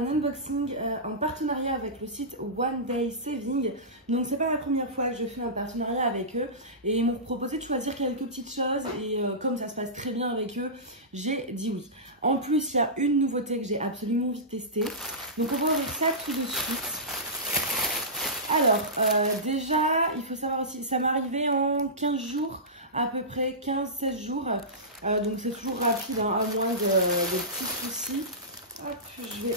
un unboxing en partenariat avec le site One Day Saving. Donc c'est pas la première fois que je fais un partenariat avec eux et ils m'ont proposé de choisir quelques petites choses et comme ça se passe très bien avec eux, j'ai dit oui. En plus, il y a une nouveauté que j'ai absolument envie de tester. Donc on va ouvrir ça tout de suite. Alors, déjà, il faut savoir aussi, ça m'est arrivé en 15 jours, à peu près 15-16 jours. Donc c'est toujours rapide, hein, à moins de petits soucis. Hop, je vais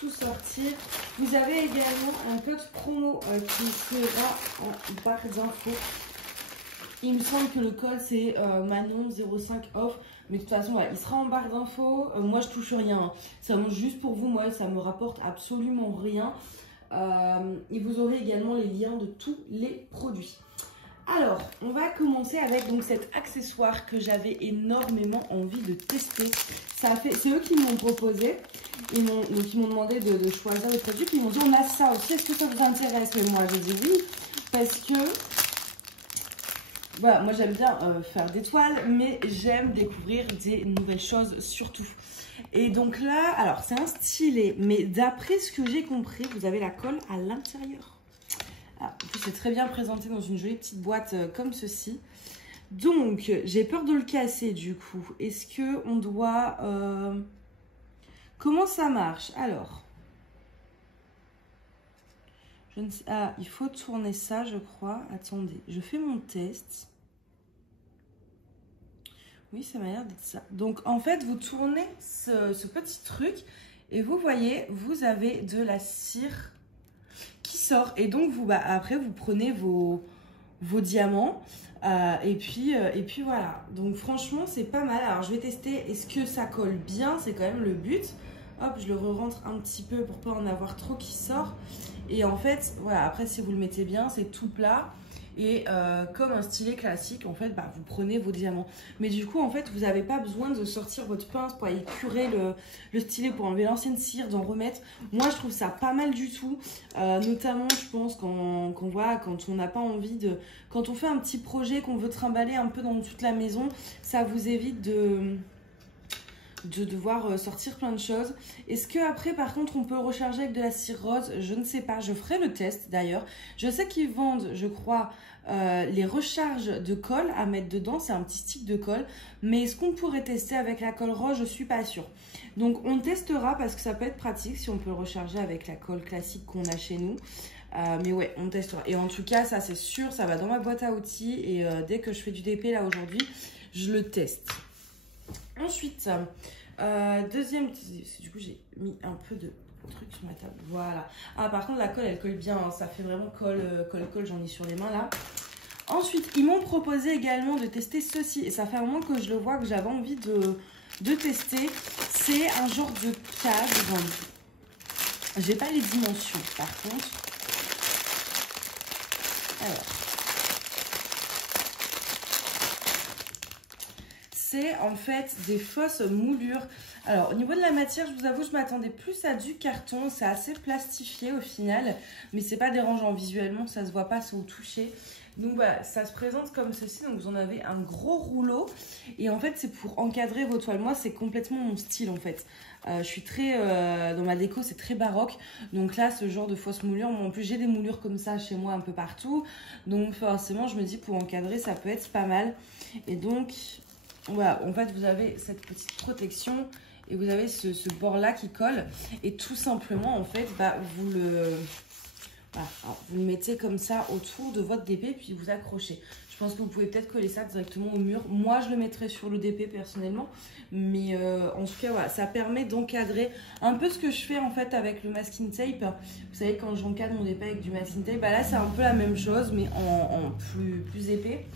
tout sortir. Vous avez également un code promo qui sera en barre d'infos. Il me semble que le code c'est Manon05 off. Mais de toute façon, voilà, il sera en barre d'infos. Moi, je touche rien. Hein. Ça monte juste pour vous. Moi, ça me rapporte absolument rien. Et vous aurez également les liens de tous les produits. Alors, on va commencer avec donc cet accessoire que j'avais énormément envie de tester. C'est eux qui m'ont proposé. Ils m'ont demandé de choisir les produits. Puis ils m'ont dit, on a ça aussi. Est-ce que ça vous intéresse? Mais moi, j'ai dit oui. Parce que... voilà, moi j'aime bien faire des toiles, mais j'aime découvrir des nouvelles choses surtout. Et donc là, alors c'est un stylet, mais d'après ce que j'ai compris, vous avez la colle à l'intérieur. En plus, c'est très bien présenté dans une jolie petite boîte comme ceci. Donc, j'ai peur de le casser du coup. Est-ce qu'on doit... Comment ça marche? Alors... je ne sais... Ah, il faut tourner ça, je crois. Attendez, je fais mon test. Oui, ça m'a l'air d'être ça. Donc, en fait, vous tournez ce petit truc et vous voyez, vous avez de la cire qui sort. Et donc, après, vous prenez vos diamants et puis voilà. Donc, franchement, c'est pas mal. Alors, je vais tester. Est-ce que ça colle bien? C'est quand même le but. Hop, je le re-rentre un petit peu pour pas en avoir trop qui sort. Et en fait, voilà, après, si vous le mettez bien, c'est tout plat. Et comme un stylet classique, en fait, vous prenez vos diamants. Mais du coup, en fait, vous n'avez pas besoin de sortir votre pince pour aller curer le stylet, pour enlever l'ancienne cire, d'en remettre. Moi, je trouve ça pas mal du tout. Notamment, je pense, quand on n'a pas envie de... Quand on fait un petit projet, qu'on veut trimballer un peu dans toute la maison, ça vous évite de devoir sortir plein de choses. Est-ce que après par contre on peut recharger avec de la cire rose? Je ne sais pas, je ferai le test d'ailleurs. Je sais qu'ils vendent, je crois, les recharges de colle à mettre dedans. C'est un petit stick de colle, mais est-ce qu'on pourrait tester avec la colle rose? Je suis pas sûre. Donc on testera parce que ça peut être pratique si on peut le recharger avec la colle classique qu'on a chez nous. Mais ouais, on testera. Et en tout cas, ça c'est sûr, ça va dans ma boîte à outils. Et dès que je fais du DP là aujourd'hui, je le teste. Ensuite, deuxième, du coup j'ai mis un peu de truc sur ma table, voilà. Ah par contre la colle elle colle bien, hein. Ça fait vraiment colle, j'en ai sur les mains là. Ensuite ils m'ont proposé également de tester ceci, et ça fait un moment que je le vois, que j'avais envie de tester. C'est un genre de cadre, j'ai pas les dimensions par contre. Alors, c'est en fait des fausses moulures. Alors au niveau de la matière, je vous avoue, je m'attendais plus à du carton. C'est assez plastifié au final, mais c'est pas dérangeant visuellement, ça se voit pas si vous touchez. Donc voilà, ça se présente comme ceci. Donc vous en avez un gros rouleau et en fait c'est pour encadrer vos toiles. Moi c'est complètement mon style en fait. Je suis très dans ma déco, c'est très baroque. Donc là ce genre de fausse moulure, moi en plus j'ai des moulures comme ça chez moi un peu partout. Donc forcément je me dis pour encadrer ça peut être pas mal. Et donc voilà, en fait vous avez cette petite protection et vous avez ce bord là qui colle. Et tout simplement en fait vous le mettez comme ça autour de votre DP puis vous accrochez. Je pense que vous pouvez peut-être coller ça directement au mur. Moi, je le mettrais sur le DP personnellement. Mais en tout cas, voilà, ça permet d'encadrer un peu ce que je fais en fait avec le masking tape. Vous savez, quand j'encadre mon DP avec du masking tape, là, c'est un peu la même chose, mais en plus épais.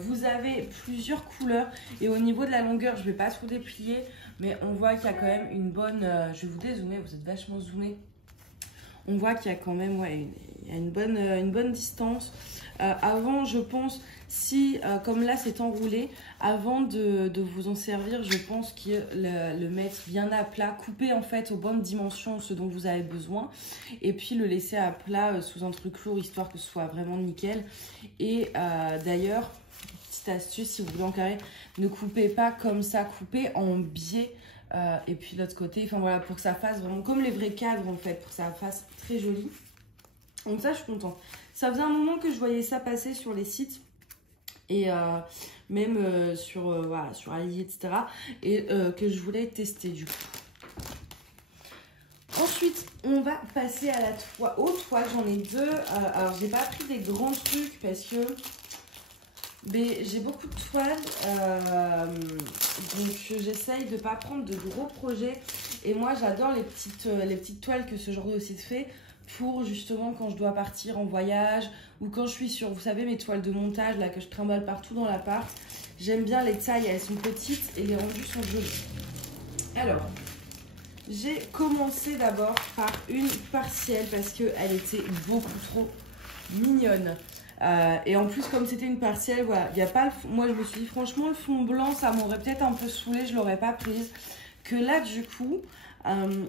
Vous avez plusieurs couleurs. Et au niveau de la longueur, je ne vais pas trop déplier. Mais on voit qu'il y a quand même une bonne... je vais vous dézoomer, vous êtes vachement zoomé. On voit qu'il y a quand même il y a une bonne distance. Avant, je pense, si comme là c'est enroulé, avant de vous en servir, je pense que le mettre bien à plat, couper en fait aux bonnes dimensions ce dont vous avez besoin, et puis le laisser à plat sous un truc lourd histoire que ce soit vraiment nickel. Et d'ailleurs, petite astuce, si vous voulez encadrer, ne coupez pas comme ça, coupez en biais. Et puis l'autre côté, enfin voilà, pour que ça fasse vraiment comme les vrais cadres en fait, pour que ça fasse très joli. Donc ça, je suis contente. Ça faisait un moment que je voyais ça passer sur les sites. Et même voilà, sur Ali, etc. Et que je voulais tester du coup. Ensuite, on va passer à aux toiles. J'en ai deux. Alors, j'ai pas pris des grands trucs parce que j'ai beaucoup de toiles. Donc, j'essaye de pas prendre de gros projets. Et moi, j'adore les petites toiles que ce genre de site fait pour justement quand je dois partir en voyage ou quand je suis sur, vous savez, mes toiles de montage là que je trimballe partout dans l'appart. J'aime bien les tailles, elles sont petites et les rendus sont jolis. Alors, j'ai commencé d'abord par une partielle parce qu'elle était beaucoup trop mignonne. Et en plus, comme c'était une partielle, voilà, y a pas moi je me suis dit franchement le fond blanc ça m'aurait peut-être un peu saoulé, je l'aurais pas prise. Que là du coup,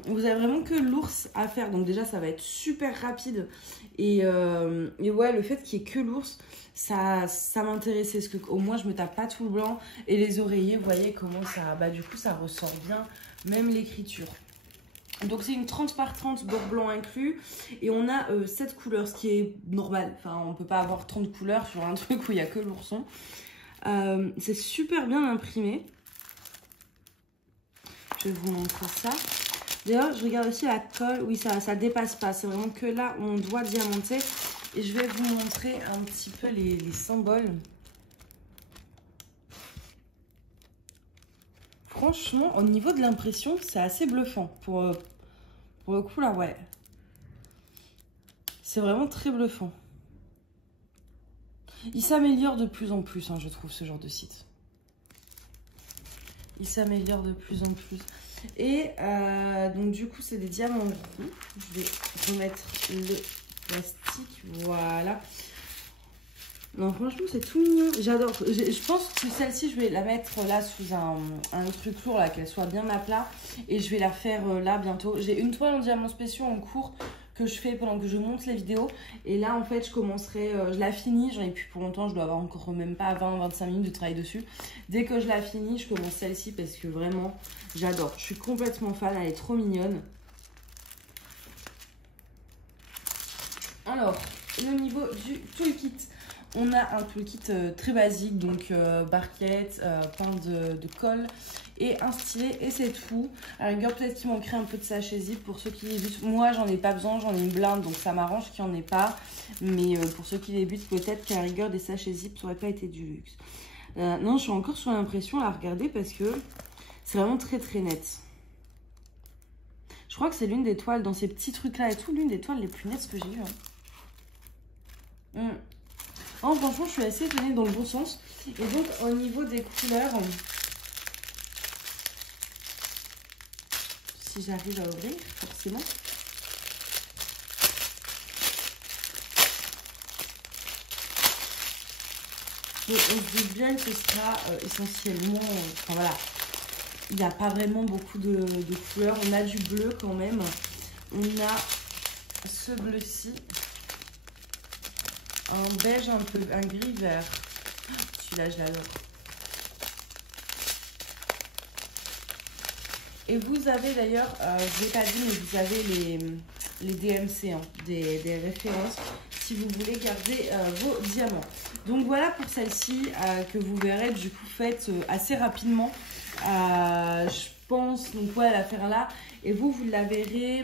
vous avez vraiment que l'ours à faire, donc déjà ça va être super rapide. Et ouais, le fait qu'il n'y ait que l'ours, ça m'intéressait parce que au moins je me tape pas tout le blanc. Et les oreillers, vous voyez comment ça, du coup ça ressort bien, même l'écriture. Donc c'est une 30 par 30 bord blanc inclus et on a 7 couleurs, ce qui est normal. Enfin, on peut pas avoir 30 couleurs sur un truc où il n'y a que l'ourson. C'est super bien imprimé. Je vais vous montrer ça. D'ailleurs, je regarde aussi la colle. Oui, ça dépasse pas. C'est vraiment que là où on doit diamanter. Et je vais vous montrer un petit peu les symboles. Franchement, au niveau de l'impression, c'est assez bluffant. Pour le coup, là, ouais. C'est vraiment très bluffant. Il s'améliore de plus en plus, hein, je trouve, ce genre de site. Il s'améliore de plus en plus. Et donc, du coup, c'est des diamants roux. Je vais remettre le plastique. Voilà. Non, franchement, c'est tout mignon. J'adore. Je pense que celle-ci, je vais la mettre là sous un truc lourd, là, qu'elle soit bien à plat. Et je vais la faire là bientôt. J'ai une toile en diamants spéciaux en cours que je fais pendant que je monte les vidéos. Et là, en fait, je commencerai, je la finis. J'en ai plus pour longtemps. Je dois avoir encore même pas 20-25 minutes de travail dessus. Dès que je la finis, je commence celle-ci parce que vraiment, j'adore. Je suis complètement fan. Elle est trop mignonne. Alors, le niveau du toolkit. On a un toolkit très basique, donc barquette, pain de colle et un stylet et c'est tout. À la rigueur, peut-être qu'il manquerait un peu de sachet zip pour ceux qui débutent. Moi, j'en ai pas besoin, j'en ai une blinde, donc ça m'arrange qu'il n'y en ait pas. Mais pour ceux qui débutent, peut-être qu'à la rigueur, des sachets zip, ça aurait pas été du luxe. Non, je suis encore sur l'impression à regarder parce que c'est vraiment très très net. Je crois que c'est l'une des toiles, dans ces petits trucs-là et tout, l'une des toiles les plus nettes que j'ai eues. Hein. Oh, franchement, je suis assez étonnée dans le bon sens. Et donc, au niveau des couleurs, si j'arrive à ouvrir, forcément. Donc, on se dit bien que ce sera essentiellement... Enfin, voilà. Il n'y a pas vraiment beaucoup de couleurs. On a du bleu quand même. On a ce bleu-ci. Un beige un peu, un gris vert. Celui-là, je l'adore. Et vous avez d'ailleurs, je ne l'ai pas dit, mais vous avez les DMC, hein, des références, si vous voulez garder vos diamants. Donc voilà pour celle-ci que vous verrez du coup faite assez rapidement. Je pense, donc ouais, la faire là. Et vous la verrez...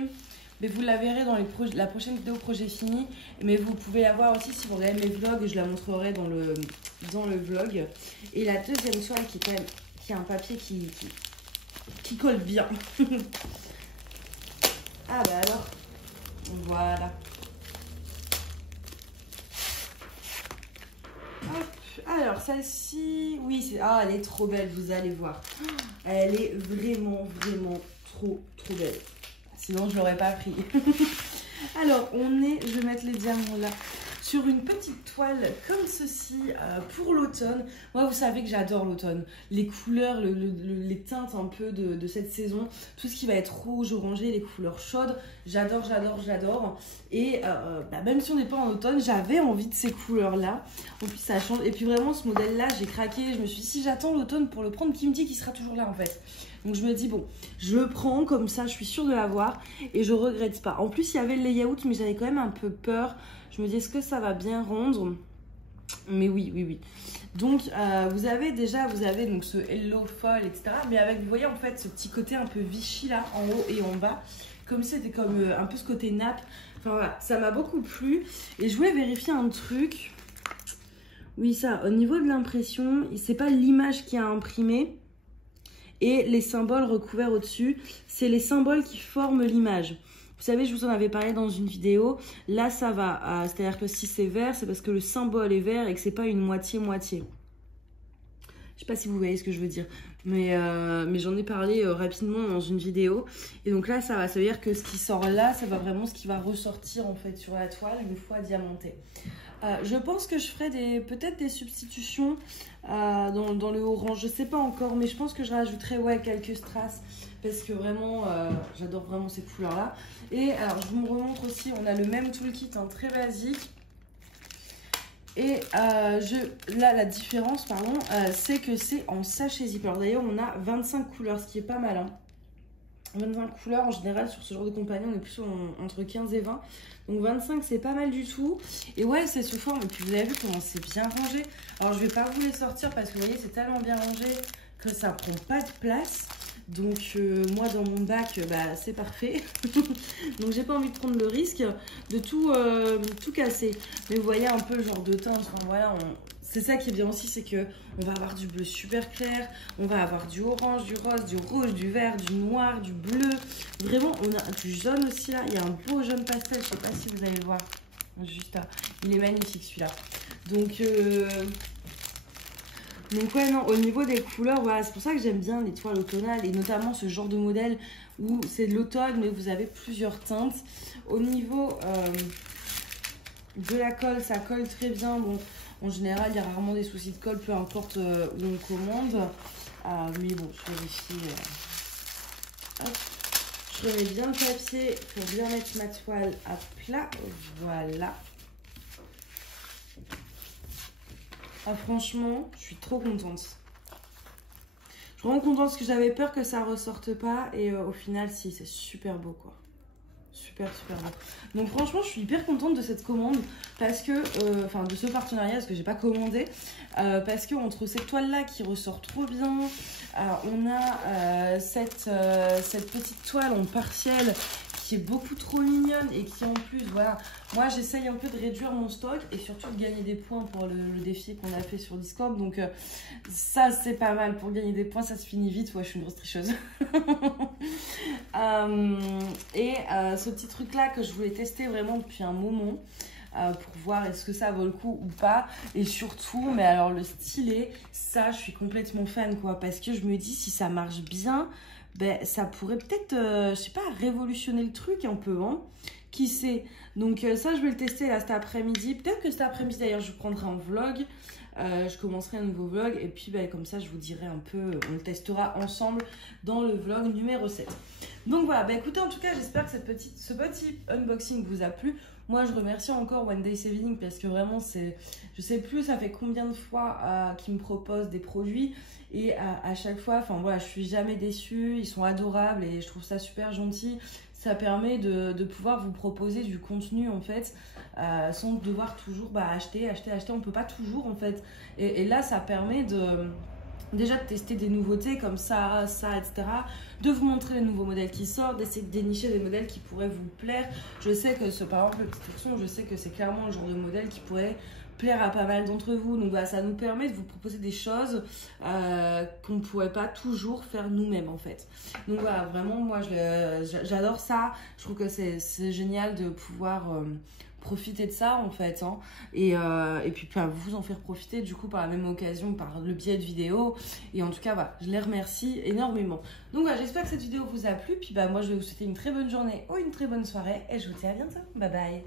Mais vous la verrez dans la prochaine vidéo projet fini. Mais vous pouvez la voir aussi si vous regardez mes vlogs. Je la montrerai dans le vlog. Et la deuxième toile qui a un papier qui colle bien. Ah bah alors. Voilà. Hop. Alors celle-ci. Oui, elle est trop belle. Vous allez voir. Elle est vraiment, vraiment trop belle. Sinon, je ne l'aurais pas pris. Alors, je vais mettre les diamants là, sur une petite toile comme ceci pour l'automne. Moi, vous savez que j'adore l'automne. Les couleurs, les teintes un peu de cette saison. Tout ce qui va être rouge, orangé, les couleurs chaudes. J'adore, j'adore, j'adore. Et même si on n'est pas en automne, j'avais envie de ces couleurs-là. En plus, ça change. Et puis vraiment, ce modèle-là, j'ai craqué. Je me suis dit, si j'attends l'automne pour le prendre, qui me dit qu'il sera toujours là en fait. Donc je me dis bon, je le prends comme ça, je suis sûre de l'avoir et je regrette pas. En plus il y avait le layout mais j'avais quand même un peu peur. Je me dis est-ce que ça va bien rendre? Mais oui. Donc vous avez donc ce Hello Fall, etc. Mais avec, vous voyez en fait ce petit côté un peu Vichy là, en haut et en bas. Comme c'était comme un peu ce côté nappe. Enfin voilà, ça m'a beaucoup plu. Et je voulais vérifier un truc. Oui, ça, au niveau de l'impression, c'est pas l'image qui a imprimé. Et les symboles recouverts au-dessus, c'est les symboles qui forment l'image. Vous savez, je vous en avais parlé dans une vidéo. Là, ça va. C'est-à-dire que si c'est vert, c'est parce que le symbole est vert et que c'est pas une moitié-moitié. Je sais pas si vous voyez ce que je veux dire. Mais j'en ai parlé rapidement dans une vidéo. Et donc là, ça va. Ça veut dire que ce qui sort là, ça va vraiment ce qui va ressortir en fait sur la toile une fois diamanté. Je pense que je ferai peut-être des substitutions dans le orange. Je sais pas encore, mais je pense que je rajouterai quelques strass. Parce que vraiment, j'adore vraiment ces couleurs-là. Et alors, je vous remontre aussi, on a le même toolkit, très basique. Et là, la différence, pardon, c'est que c'est en sachet zip. Alors d'ailleurs, on a 25 couleurs, ce qui est pas mal. Hein. 25 couleurs, en général, sur ce genre de compagnie, on est plus entre 15 et 20. Donc 25, c'est pas mal du tout. Et ouais, c'est sous forme. Et puis vous avez vu comment c'est bien rangé. Alors, je vais pas vous les sortir parce que vous voyez, c'est tellement bien rangé que ça prend pas de place. Donc moi dans mon bac c'est parfait. Donc j'ai pas envie de prendre le risque de tout casser. Mais vous voyez un peu le genre de teinte. Enfin, voilà, c'est ça qui est bien aussi, c'est que on va avoir du bleu super clair, on va avoir du orange, du rose, du rouge, du vert, du noir, du bleu. Vraiment on a du jaune aussi là. Il y a un beau jaune pastel, je sais pas si vous allez le voir. Juste là. Il est magnifique celui-là. Donc ouais, non, au niveau des couleurs, voilà, c'est pour ça que j'aime bien les toiles automnales et notamment ce genre de modèle où c'est de l'automne mais vous avez plusieurs teintes. Au niveau de la colle, ça colle très bien. Bon, en général, il y a rarement des soucis de colle, peu importe où on commande. Mais bon, je vérifie. Hop. Je remets bien le papier pour bien mettre ma toile à plat. Voilà. Ah, franchement, je suis trop contente. Je suis vraiment contente parce que j'avais peur que ça ressorte pas. Et au final, si, c'est super beau quoi. Super beau. Donc franchement, je suis hyper contente de cette commande. Parce que, enfin de ce partenariat, parce que j'ai pas commandé. Parce que entre cette toile-là qui ressort trop bien. On a cette petite toile en partiel qui est beaucoup trop mignonne et qui en plus, voilà, moi j'essaye un peu de réduire mon stock et surtout de gagner des points pour le défi qu'on a fait sur Discord. Donc ça c'est pas mal pour gagner des points, ça se finit vite. Ouais, je suis une grosse tricheuse. Ce petit truc là que je voulais tester vraiment depuis un moment pour voir est-ce que ça vaut le coup ou pas. Et surtout, mais alors le stylet, ça je suis complètement fan quoi, parce que je me dis si ça marche bien, ça pourrait peut-être, je sais pas, révolutionner le truc un peu, hein. Qui sait? Donc ça, je vais le tester là cet après-midi. Peut-être que cet après-midi, d'ailleurs, je prendrai un vlog. Je commencerai un nouveau vlog. Et puis, comme ça, je vous dirai un peu, on le testera ensemble dans le vlog numéro 7. Donc voilà, écoutez, en tout cas, j'espère que ce petit unboxing vous a plu. Moi, je remercie encore One Day Saving parce que vraiment, je sais plus, ça fait combien de fois qu'ils me proposent des produits. Et à chaque fois, enfin voilà, je suis jamais déçue, ils sont adorables et je trouve ça super gentil. Ça permet de pouvoir vous proposer du contenu en fait, sans devoir toujours acheter. On peut pas toujours en fait. Et là, ça permet déjà de tester des nouveautés comme ça, etc. De vous montrer les nouveaux modèles qui sortent, d'essayer de dénicher des modèles qui pourraient vous plaire. Je sais que par exemple, le petit ourson, je sais que c'est clairement le genre de modèle qui pourrait plaire à pas mal d'entre vous. Donc ça nous permet de vous proposer des choses qu'on ne pourrait pas toujours faire nous-mêmes en fait. Donc voilà, vraiment moi j'adore ça. Je trouve que c'est génial de pouvoir profiter de ça en fait, hein. Et puis vous en faire profiter du coup par la même occasion, par le biais de vidéos. Et en tout cas voilà, je les remercie énormément. Donc voilà, j'espère que cette vidéo vous a plu. Puis moi je vais vous souhaiter une très bonne journée ou une très bonne soirée et je vous dis à bientôt. Bye bye.